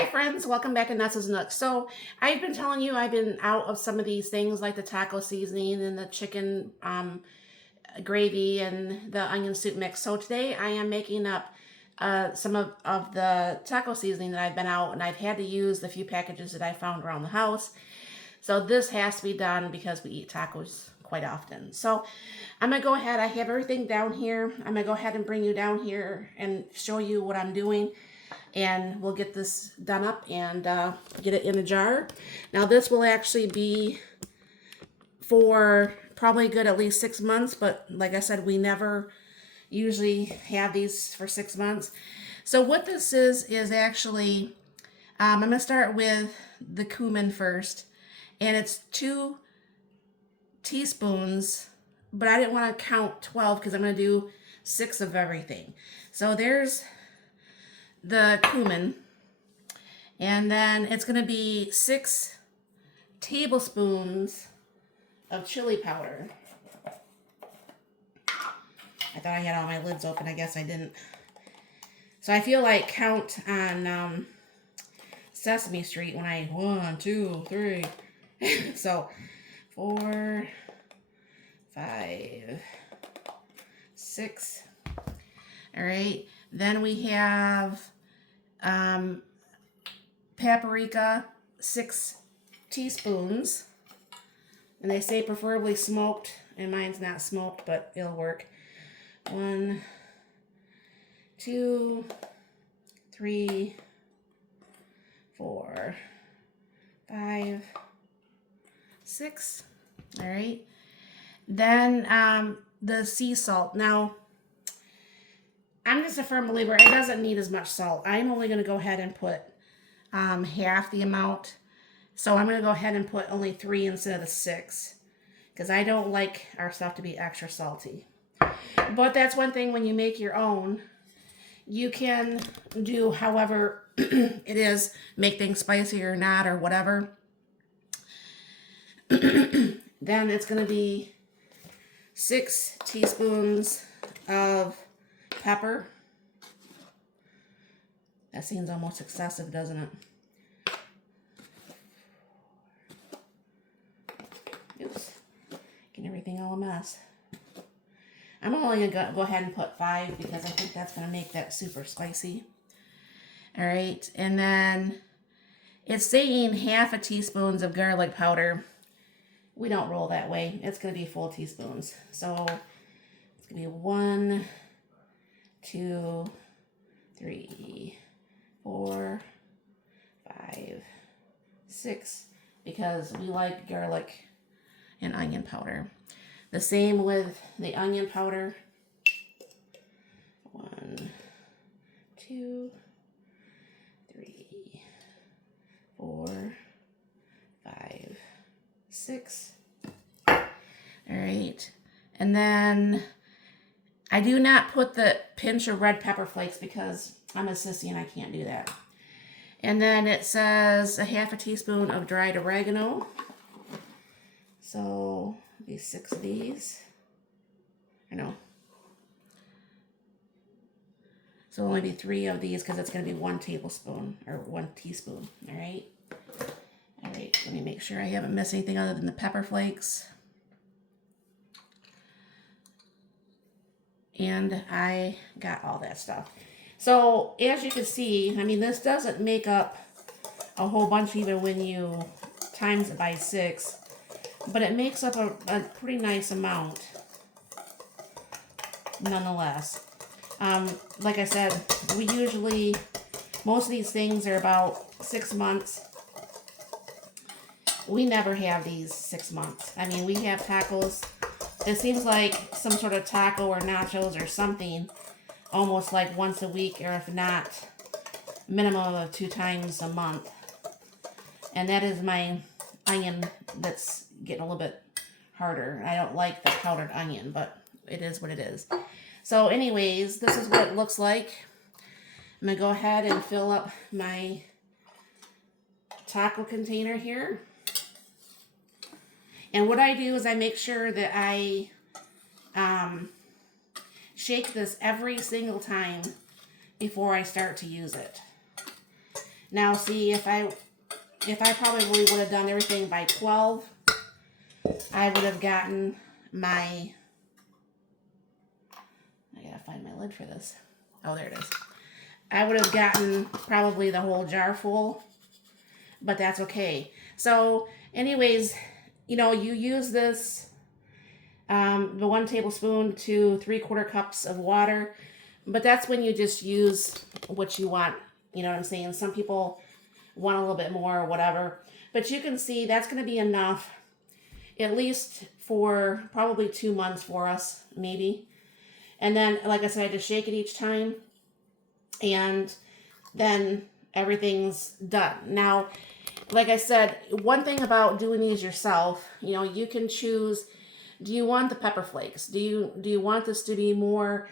Hi friends, welcome back to Nuts and Nooks. So I've been telling you I've been out of some of these things like the taco seasoning and the chicken gravy and the onion soup mix. So today I am making up some of the taco seasoning that I've been out, and I've had to use the few packages that I found around the house. So this has to be done because we eat tacos quite often. So I'm going to go ahead. I have everything down here. I'm going to go ahead and bring you down here and show you what I'm doing. And we'll get this done up and get it in a jar. Now this will actually be for probably good at least 6 months, but like I said, we never usually have these for 6 months. So what this is actually, I'm going to start with the cumin first, and it's 2 teaspoons, but I didn't want to count 12 because I'm going to do 6 of everything. So there's the cumin, and then it's going to be 6 tablespoons of chili powder. I thought I had all my lids open. I guess I didn't. So I feel like count on Sesame Street when I 1, 2, 3. So 4, 5, 6. All right. Then we have paprika, 6 teaspoons. And they say preferably smoked, and mine's not smoked, but it'll work. 1, 2, 3, 4, 5, 6. All right. Then the sea salt. Now, I'm just a firm believer it doesn't need as much salt. I'm only going to go ahead and put half the amount. So I'm going to go ahead and put only 3 instead of the 6, because I don't like our stuff to be extra salty. But that's one thing, when you make your own, you can do however it is, make things spicy or not or whatever. Then it's going to be 6 teaspoons of pepper. That seems almost excessive, doesn't it? Oops. Getting everything all a mess. I'm only going to go ahead and put 5 because I think that's going to make that super spicy. All right. And then it's saying half a teaspoon of garlic powder. We don't roll that way. It's going to be full teaspoons. So it's going to be 1, 2, 3, 4, 5, 6, because we like garlic and onion powder. The same with the onion powder. 1, 2, 3, 4, 5, 6. All right. And then I do not put the pinch of red pepper flakes because I'm a sissy and I can't do that. And then it says a half a teaspoon of dried oregano. So be 6 of these. I know. So only be 3 of these because it's going to be 1 tablespoon or 1 teaspoon. All right. All right. Let me make sure I haven't missed anything other than the pepper flakes. And I got all that stuff. So as you can see, I mean, this doesn't make up a whole bunch even when you times it by 6, but it makes up a pretty nice amount nonetheless. Like I said, we usually, most of these things are about 6 months. We never have these 6 months. I mean, we have tacos. It seems like some sort of taco or nachos or something almost like once a week, or if not, minimum of 2 times a month. And that is my onion that's getting a little bit harder. I don't like the powdered onion, but it is what it is. So anyways, this is what it looks like. I'm going to go ahead and fill up my taco container here. And what I do is I make sure that I shake this every single time before I start to use it. Now see, if I probably would have done everything by 12, I would have gotten my, I gotta find my lid for this. Oh, there it is. I would have gotten probably the whole jar full, but that's okay. So anyways, you know, you use this, the 1 tablespoon to 3/4 cups of water, but that's when you just use what you want. You know what I'm saying? Some people want a little bit more or whatever, but you can see that's going to be enough, at least for probably 2 months for us, maybe. And then, like I said, I just shake it each time, and then everything's done. Now, like I said, one thing about doing these yourself, you know, you can choose, do you want the pepper flakes? Do you want this to be more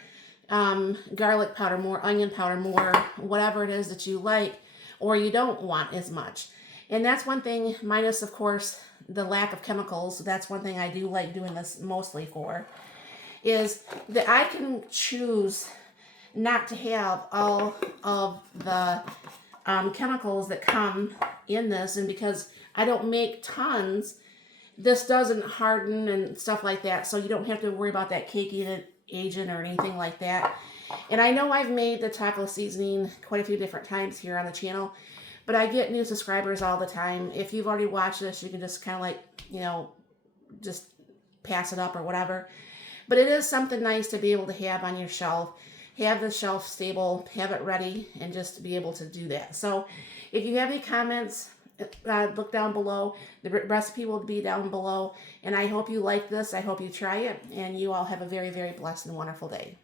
garlic powder, more onion powder, more whatever it is that you like, or you don't want as much? And that's one thing, minus of course the lack of chemicals. That's one thing I do like doing this mostly for, is that I can choose not to have all of the chemicals that come in this. And because I don't make tons, this doesn't harden and stuff like that, so you don't have to worry about that cakey agent or anything like that. And I know I've made the taco seasoning quite a few different times here on the channel, but I get new subscribers all the time. If you've already watched this, you can just kind of like, you know, just pass it up or whatever. But it is something nice to be able to have on your shelf, have the shelf stable, have it ready, and just be able to do that. So if you have any comments, look down below. The recipe will be down below. And I hope you like this. I hope you try it. And you all have a very, very blessed and wonderful day.